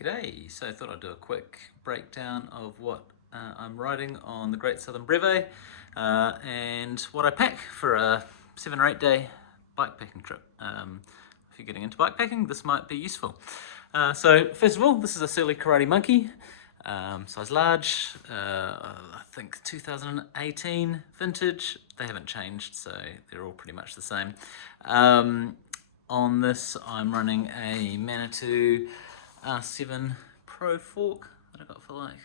G'day, so I thought I'd do a quick breakdown of what I'm riding on the Great Southern Brevet and what I pack for a 7 or 8 day bikepacking trip. If you're getting into bikepacking, this might be useful. So first of all, this is a Surly Karate Monkey, size large, I think 2018 vintage. They haven't changed, so they're all pretty much the same. On this, I'm running a Manitou R7 Pro fork that I got for like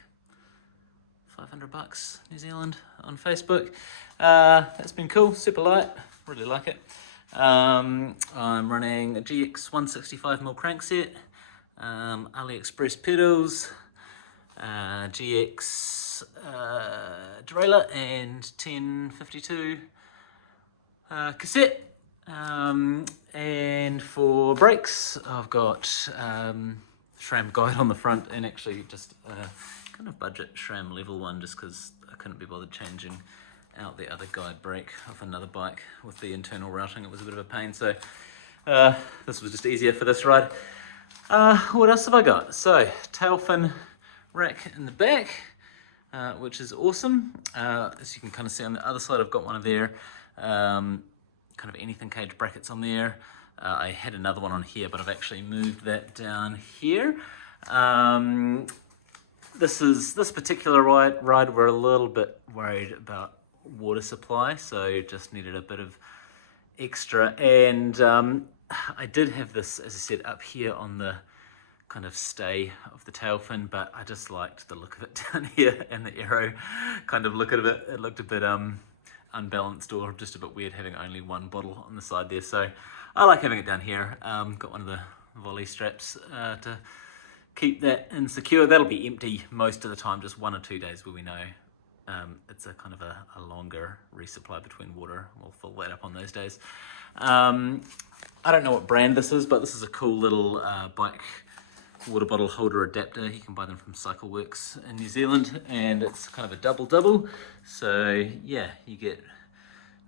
$500 New Zealand on Facebook. That's been cool, super light, really like it. I'm running a GX 165mm crankset, AliExpress pedals, GX derailleur and 1052 cassette. And for brakes, I've got SRAM guide on the front, and actually just a kind of budget SRAM level one, just because I couldn't be bothered changing out the other guide brake of another bike with the internal routing. It was a bit of a pain, so this was just easier for this ride. What else have I got? So tail fin rack in the back, which is awesome. As you can kind of see on the other side, I've got one of their kind of anything cage brackets on there. I had another one on here, but I've actually moved that down here. This particular ride, we're a little bit worried about water supply, so just needed a bit of extra. And I did have this, as I said, up here on the kind of stay of the tail fin, but I just liked the look of it down here, and the aero kind of look of it. It looked a bit unbalanced, or just a bit weird having only one bottle on the side there, so I like having it down here. Got one of the volley straps to keep that in secure. That'll be empty most of the time, just 1 or 2 days where we know it's a kind of a longer resupply between water. We'll fill that up on those days. I don't know what brand this is, but this is a cool little bike water bottle holder adapter. You can buy them from Cycleworks in New Zealand, and it's kind of a double. So yeah, you get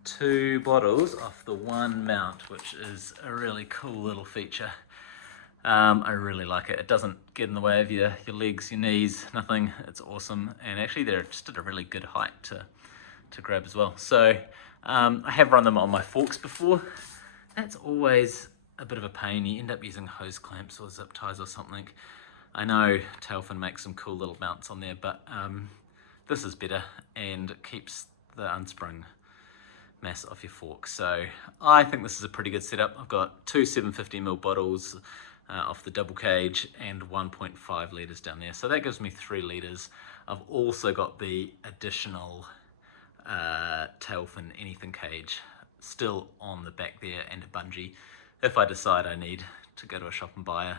2 bottles off the one mount, which is a really cool little feature. I really like it. It doesn't get in the way of your legs, your knees, nothing. It's awesome, and actually they're just at a really good height to grab as well. So I have run them on my forks before. That's always a bit of a pain. You end up using hose clamps or zip ties or something. I know Tailfin makes some cool little mounts on there, but this is better and it keeps the unsprung mass off your fork. So I think this is a pretty good setup. I've got 2 750ml bottles off the double cage and 1.5 litres down there. So that gives me 3 litres. I've also got the additional Tailfin anything cage still on the back there, and a bungee if I decide I need to go to a shop and buy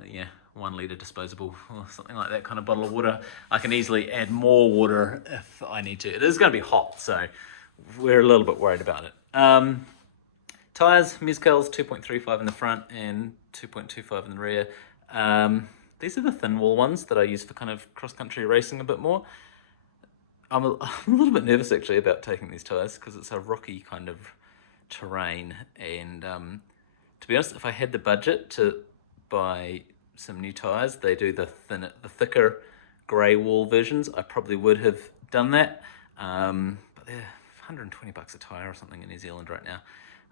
a 1 litre disposable or something like that kind of bottle of water. I can easily add more water if I need to. It is going to be hot, so we're a little bit worried about it. Tyres, Mezcal's 2.35 in the front and 2.25 in the rear. These are the thin wall ones that I use for kind of cross-country racing a bit more. I'm a little bit nervous actually about taking these tyres because it's a rocky kind of terrain, and to be honest, if I had the budget to buy some new tyres, they do the thicker grey wall versions, I probably would have done that, but they're $120 a tyre or something in New Zealand right now.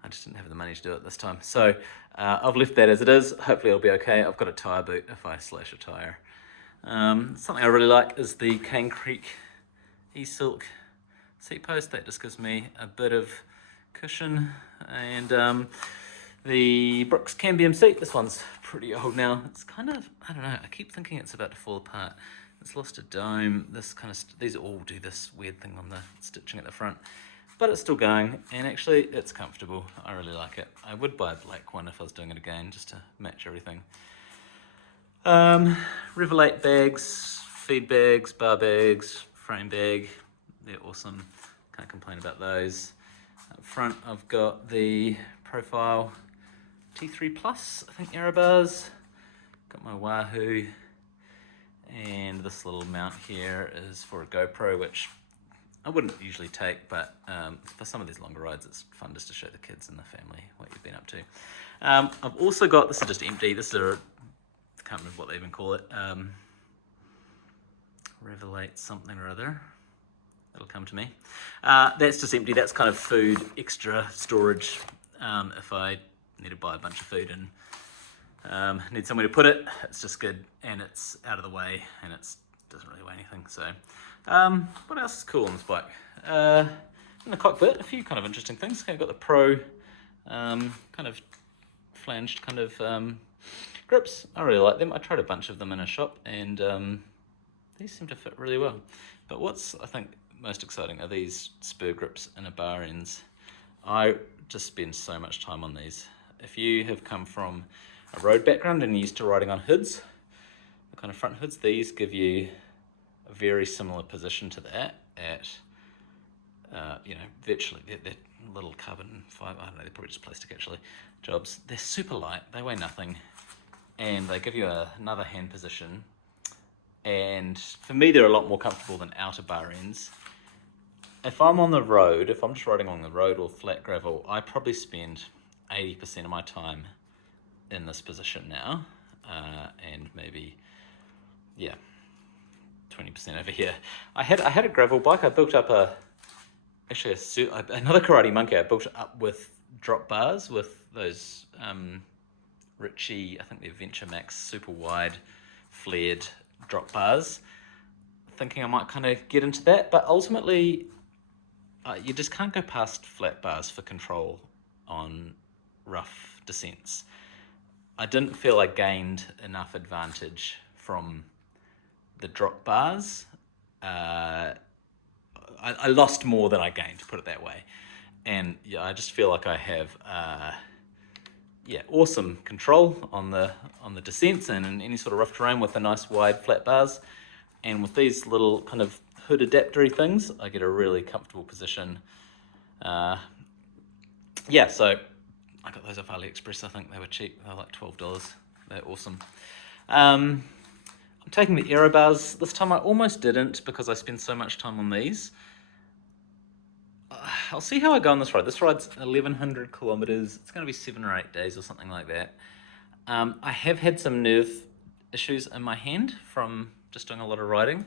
I just didn't have the money to do it this time, so I've left that as it is. Hopefully it'll be okay. I've got a tyre boot if I slash a tyre. Something I really like is the Cane Creek E-Silk seat post. That just gives me a bit of cushion. And the Brooks Cambium seat, this one's pretty old now. It's kind of, I don't know, I keep thinking it's about to fall apart. It's lost a dome. This kind of, these all do this weird thing on the stitching at the front, but it's still going, and actually it's comfortable. I really like it. I would buy a black one if I was doing it again, just to match everything. Revelate bags, feed bags, bar bags, frame bag, they're awesome. Can't complain about those. Up front I've got the Profile T3 Plus, I think, aero bars. Got my Wahoo, and this little mount here is for a GoPro, which I wouldn't usually take, but for some of these longer rides it's fun just to show the kids and the family what you've been up to. I've also got, this is just empty, this is a can't remember what they even call it. Revelate something or other. It'll come to me. That's just empty. That's kind of food, extra storage. If I need to buy a bunch of food and need somewhere to put it, it's just good, and it's out of the way, and it doesn't really weigh anything. So, what else is cool on this bike? In the cockpit, a few kind of interesting things. I've got the Pro kind of flanged kind of grips. I really like them. I tried a bunch of them in a shop, and these seem to fit really well. But what's, I think, most exciting are these spur grips and a bar ends. I just spend so much time on these. If you have come from a road background and you're used to riding on hoods, the kind of front hoods, these give you a very similar position to that at, virtually, they're little carbon fibre, I don't know, they're probably just plastic actually, jobs. They're super light, they weigh nothing, and they give you another hand position. And for me, they're a lot more comfortable than outer bar ends. If I'm on the road, if I'm just riding on the road or flat gravel, I probably spend 80% of my time in this position now, and maybe, 20% over here. I had a gravel bike. I built up another Karate Monkey. I built it up with drop bars with those Ritchie, I think they're Venture Max super wide flared drop bars. Thinking I might kind of get into that, but ultimately you just can't go past flat bars for control on rough descents. I didn't feel I gained enough advantage from the drop bars. I lost more than I gained, to put it that way. And yeah, I just feel like I have awesome control on the descents and in any sort of rough terrain with the nice wide flat bars. And with these little kind of hood adaptery things, I get a really comfortable position. So I got those off AliExpress. I think they were cheap. They were like $12. They're awesome. I'm taking the aero bars. This time I almost didn't because I spend so much time on these. I'll see how I go on this ride. This ride's 1,100 kilometers. It's going to be 7 or 8 days or something like that. I have had some nerve issues in my hand from just doing a lot of riding.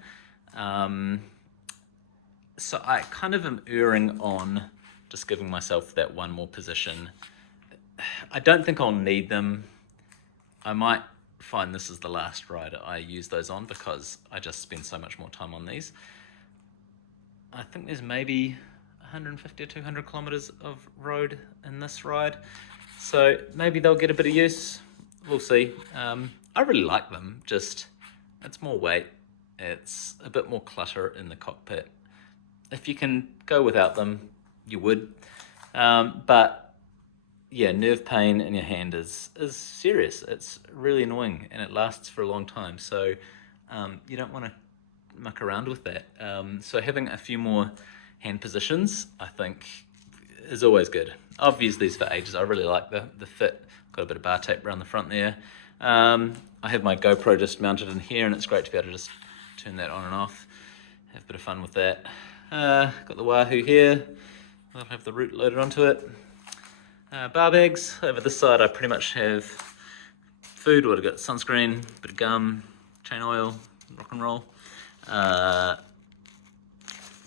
So I kind of am erring on just giving myself that one more position. I don't think I'll need them. I might find this is the last ride I use those on because I just spend so much more time on these. I think there's maybe 150 or 200 kilometers of road in this ride, so maybe they'll get a bit of use. We'll see. I really like them, just it's more weight, it's a bit more clutter in the cockpit. If you can go without them, you would, but yeah, nerve pain in your hand is serious. It's really annoying and it lasts for a long time, so you don't want to muck around with that. So having a few more hand positions, I think, is always good. I've used these for ages. I really like the fit. Got a bit of bar tape around the front there. I have my GoPro just mounted in here, and it's great to be able to just turn that on and off. Have a bit of fun with that. Got the Wahoo here. I'll have the route loaded onto it. Bar bags. Over this side I pretty much have food. I've got sunscreen, bit of gum, chain oil, rock and roll. A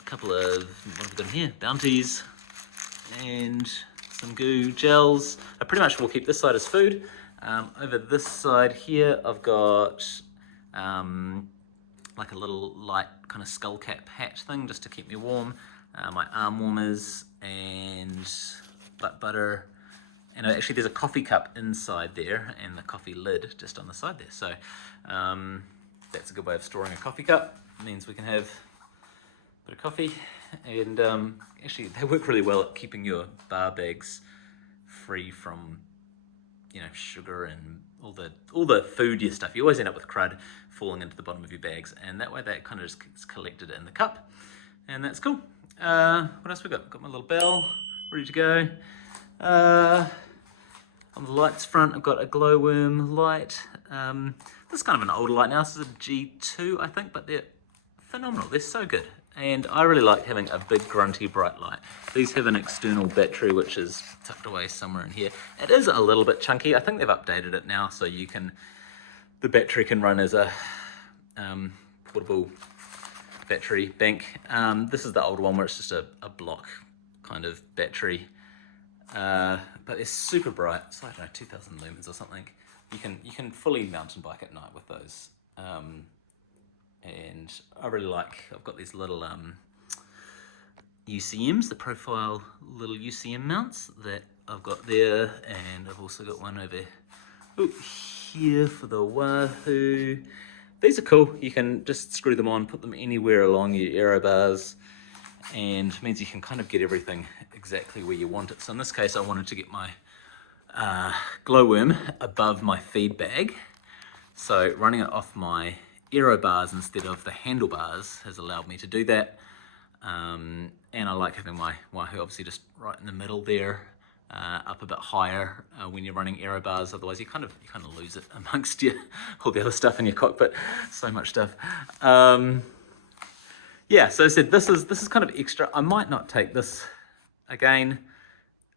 couple of, what have we got in here? Bounties and some goo gels. I pretty much will keep this side as food. Over this side here I've got like a little light kind of skull cap hat thing just to keep me warm. My arm warmers and butt butter. And actually there's a coffee cup inside there and the coffee lid just on the side there. So that's a good way of storing a coffee cup. It means we can have a bit of coffee. And actually they work really well at keeping your bar bags free from, sugar and all the foodier stuff. You always end up with crud falling into the bottom of your bags, and that way that kind of just gets collected in the cup, and that's cool. What else we got? Got my little bell ready to go. On the lights front, I've got a glowworm light. This is kind of an older light now. This is a G2, I think, but they're phenomenal. They're so good. And I really like having a big grunty bright light. These have an external battery which is tucked away somewhere in here. It is a little bit chunky. I think they've updated it now so you can the battery can run as a portable battery bank. This is the old one where it's just a block kind of battery, but it's super bright. It's like, I don't know, 2000 lumens or something. You can fully mountain bike at night with those, and I really like. I've got these little UCMs, the profile little UCM mounts that I've got there, and I've also got one over here for the Wahoo. These are cool. You can just screw them on, put them anywhere along your aero bars, and it means you can kind of get everything exactly where you want it. So in this case, I wanted to get my glowworm above my feed bag. So running it off my aero bars instead of the handlebars has allowed me to do that. And I like having my Wahoo obviously just right in the middle there, up a bit higher when you're running aero bars. Otherwise you kind of lose it amongst all the other stuff in your cockpit. So much stuff. Yeah, so as I said, this is kind of extra. I might not take this again.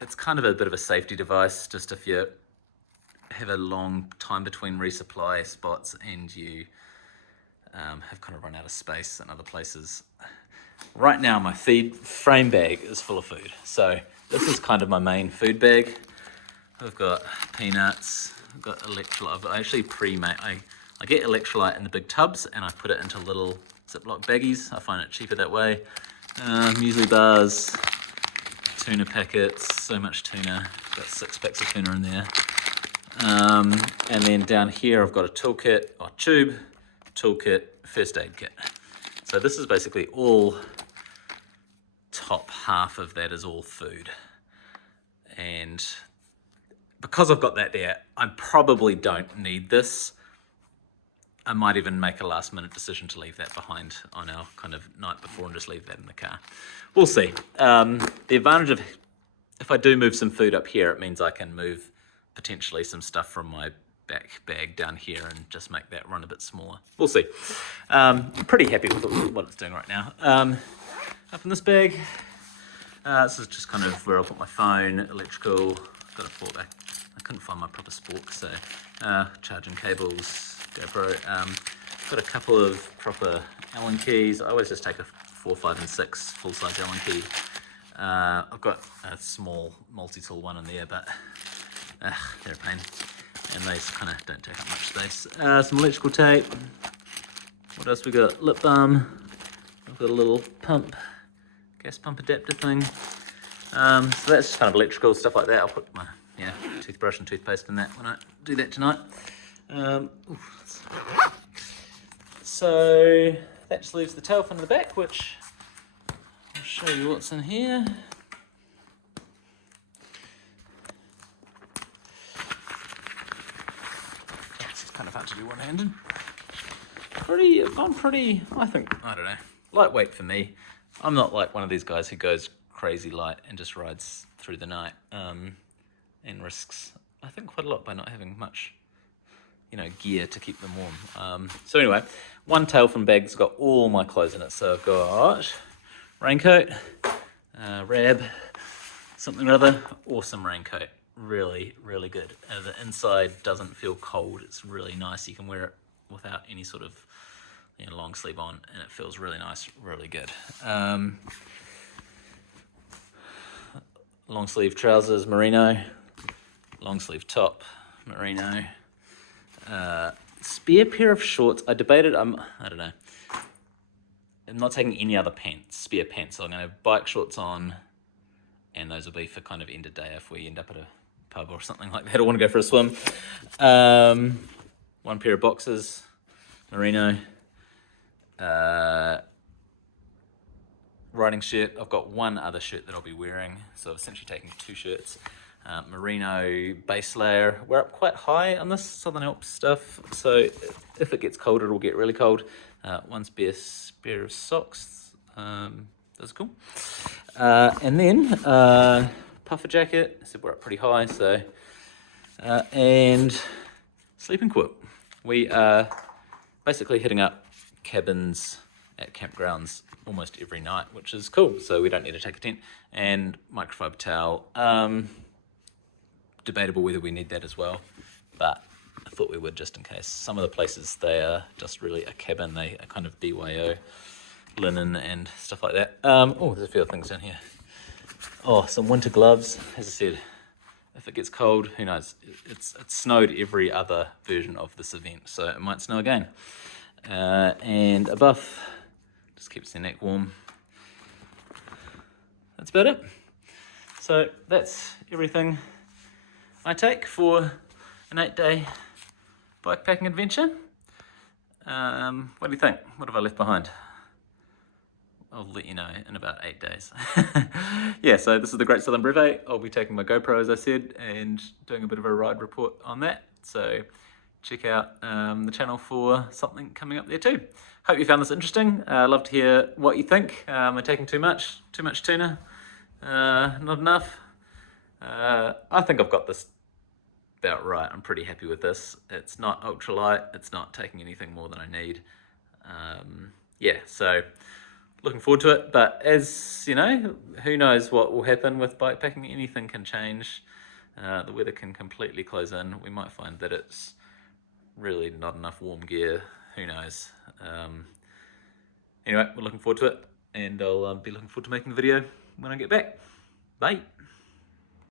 It's kind of a bit of a safety device, just if you have a long time between resupply spots and you have kind of run out of space in other places. Right now my feed frame bag is full of food, so this is kind of my main food bag. I've got peanuts, I've got electrolyte. I've got actually pre-made. I get electrolyte in the big tubs and I put it into little Ziploc baggies. I find it cheaper that way. Muesli bars, tuna packets, so much tuna, got 6 packs of tuna in there. And then down here I've got a toolkit, or tube, toolkit, first aid kit. So this is basically all, top half of that is all food. And because I've got that there, I probably don't need this. I might even make a last minute decision to leave that behind on our kind of night before and just leave that in the car. We'll see. The advantage of, if I do move some food up here, it means I can move potentially some stuff from my back bag down here and just make that run a bit smaller. We'll see. I'm pretty happy with what it's doing right now. Up in this bag, this is just kind of where I'll put my phone, electrical, got a fallback. I couldn't find my proper spork, so charging cables, GoPro. Got a couple of proper Allen keys. I always just take a 4, 5, and 6 full-size Allen key. I've got a small multi-tool one in there, but they're a pain. And these kind of don't take up much space. Some electrical tape. What else we got? Lip balm. I've got a little pump, gas pump adapter thing. So that's just kind of electrical stuff like that. I'll put my toothbrush and toothpaste in that when I do that tonight. So that just leaves the tail fin in the back, which I'll show you what's in here. It's kind of hard to do one-handed. Gone pretty, I think, I don't know, lightweight for me. I'm not like one of these guys who goes crazy light and just rides through the night and risks, I think, quite a lot by not having much, gear to keep them warm. So anyway, one tail fin bag's got all my clothes in it. So I've got raincoat, Rab, something or other, awesome raincoat, really, really good. The inside doesn't feel cold. It's really nice. You can wear it without any sort of long sleeve on, and it feels really nice, really good. Long sleeve trousers, merino. Long sleeve top, merino. Spare pair of shorts. I debated, I don't know. I'm not taking any other pants, spare pants. So I'm going to have bike shorts on, and those will be for kind of end of day if we end up at a pub or something like that, or want to go for a swim. One pair of boxers, merino. Riding shirt. I've got one other shirt that I'll be wearing, so I'm essentially taking 2 shirts. Merino base layer. We're up quite high on this Southern Alps stuff, so if it gets colder, it'll get really cold. One spare pair of socks. That's cool. And then puffer jacket. I said we're up pretty high, so and sleeping quilt. We are basically hitting up cabins at campgrounds almost every night, which is cool. So we don't need to take a tent. And microfiber towel. Debatable whether we need that as well, but I thought we would just in case. Some of the places they are just really a cabin, they are kind of BYO linen and stuff like that. Oh, there's a few other things down here. Oh, some winter gloves. As I said, if it gets cold, who knows? It's snowed every other version of this event, so it might snow again. And a buff, just keeps the neck warm. That's about it. So that's everything I take for an 8-day bikepacking adventure. What do you think? What have I left behind? I'll let you know in about 8 days. Yeah, so this is the Great Southern Brevet. I'll be taking my GoPro, as I said, and doing a bit of a ride report on that. So check out the channel for something coming up there too. Hope you found this interesting. Love to hear what you think. Am I taking too much? Too much tuna? Not enough? I think I've got this about right. I'm pretty happy with this. It's not ultralight. It's not taking anything more than I need. Yeah, so looking forward to it. But as you know, who knows what will happen with bikepacking? Anything can change. The weather can completely close in. We might find that it's really not enough warm gear. Who knows? Anyway, we're looking forward to it, and I'll be looking forward to making the video when I get back. Bye.